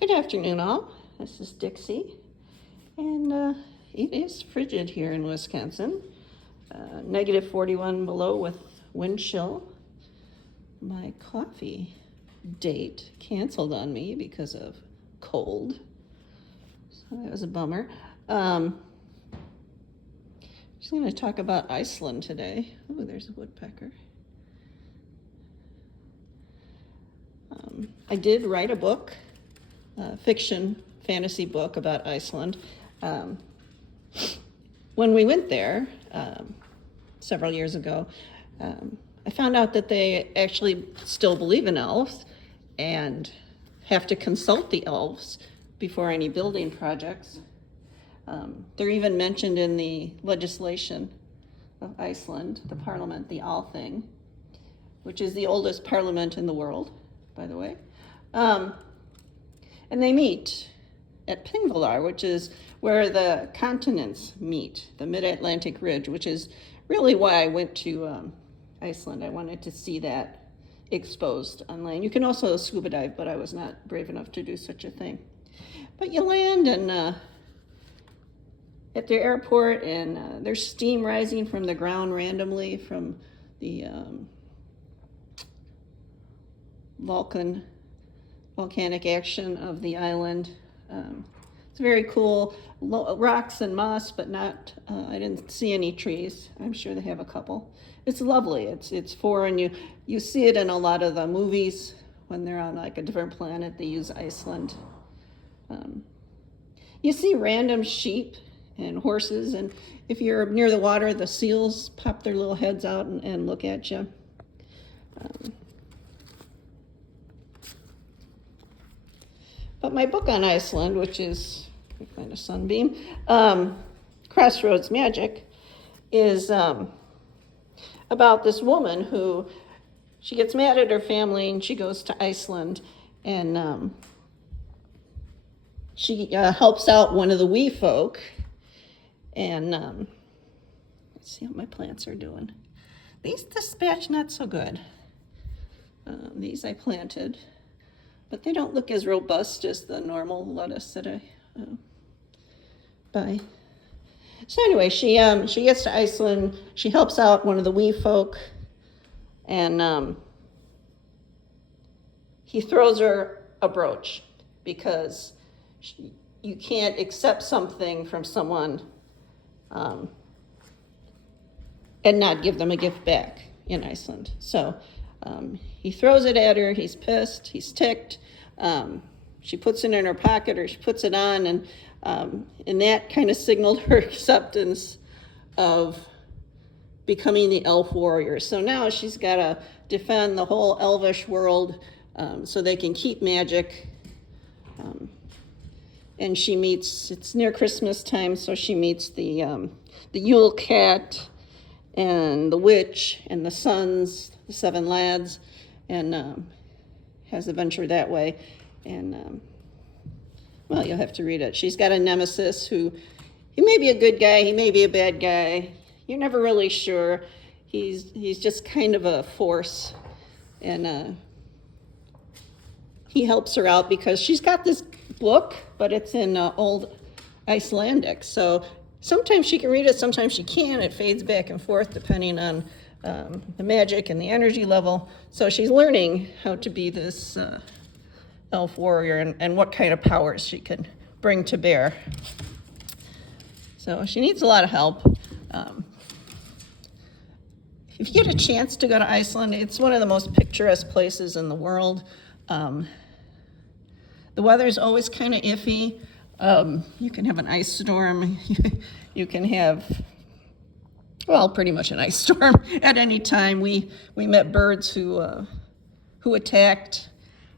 Good afternoon, all. This is Dixie, and it is frigid here in Wisconsin. Negative 41 below with wind chill. My coffee date canceled on me because of cold, so that was a bummer. Just going to talk about Iceland today. Oh, there's a woodpecker. I did write a book. Fiction fantasy book about Iceland. When we went there several years ago, I found out that they actually still believe in elves and have to consult the elves before any building projects. They're even mentioned in the legislation of Iceland, the parliament, the Althing, which is the oldest parliament in the world, by the way. And they meet at Pingvalar, which is where the continents meet, the mid-Atlantic ridge, which is really why I went to Iceland. I wanted to see that exposed on land. You can also scuba dive, but I was not brave enough to do such a thing. But you land and at their airport, and there's steam rising from the ground randomly from the volcanic action of the island. It's very cool. Rocks and moss, but not, I didn't see any trees. I'm sure they have a couple. It's lovely. It's foreign. You see it in a lot of the movies when they're on like a different planet. They use Iceland. You see random sheep and horses, and if you're near the water, the seals pop their little heads out and look at you. But my book on Iceland, which is, let me find a sunbeam, Crossroads Magic, is about this woman who, she gets mad at her family and she goes to Iceland, and she helps out one of the wee folk, and let's see how my plants are doing. This batch not so good. These I planted, but they don't look as robust as the normal lettuce that I buy. So anyway, she gets to Iceland. She helps out one of the wee folk, and he throws her a brooch because you can't accept something from someone and not give them a gift back in Iceland. So he throws it at her. He's pissed. He's ticked. She puts it in her pocket, or she puts it on, and that kind of signaled her acceptance of becoming the elf warrior. So now she's got to defend the whole elvish world so they can keep magic. And she meets, it's near Christmas time, so she meets the Yule cat and the witch and the sons, the seven lads, and has a venture that way. And well, you'll have to read it. She's got a nemesis who, he may be a good guy, he may be a bad guy. You're never really sure. He's just kind of a force, and he helps her out because she's got this book, but it's in old Icelandic. So sometimes she can read it, sometimes she can't. It fades back and forth depending on the magic and the energy level. So she's learning how to be this elf warrior and what kind of powers she can bring to bear. So she needs a lot of help. If you get a chance to go to Iceland, it's one of the most picturesque places in the world. The weather's always kind of iffy. You can have an ice storm. You can have, well, pretty much an ice storm at any time. We met birds who attacked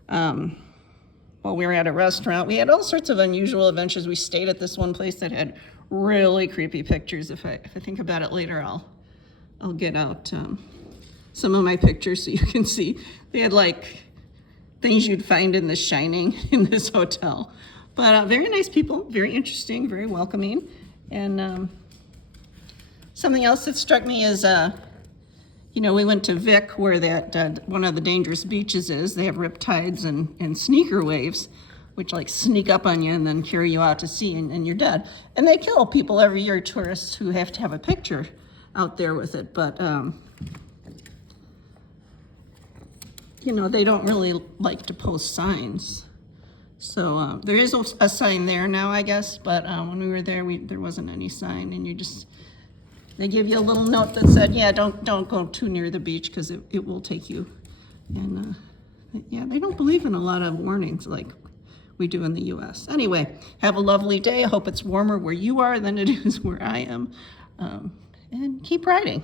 while we were at a restaurant. We had all sorts of unusual adventures. We stayed at this one place that had really creepy pictures. If I think about it later, I'll get out some of my pictures so you can see. They had like things you'd find in The Shining in this hotel. But very nice people, very interesting, very welcoming. And something else that struck me is, we went to Vic, where that one of the dangerous beaches is. They have riptides and sneaker waves, which like sneak up on you and then carry you out to sea and you're dead. And they kill people every year, tourists who have to have a picture out there with it. But, you know, they don't really like to post signs. So there is a sign there now, I guess, but when we were there, there wasn't any sign, and they give you a little note that said, yeah, don't go too near the beach because it will take you. And yeah, they don't believe in a lot of warnings like we do in the US. Anyway, have a lovely day. I hope it's warmer where you are than it is where I am. And keep riding.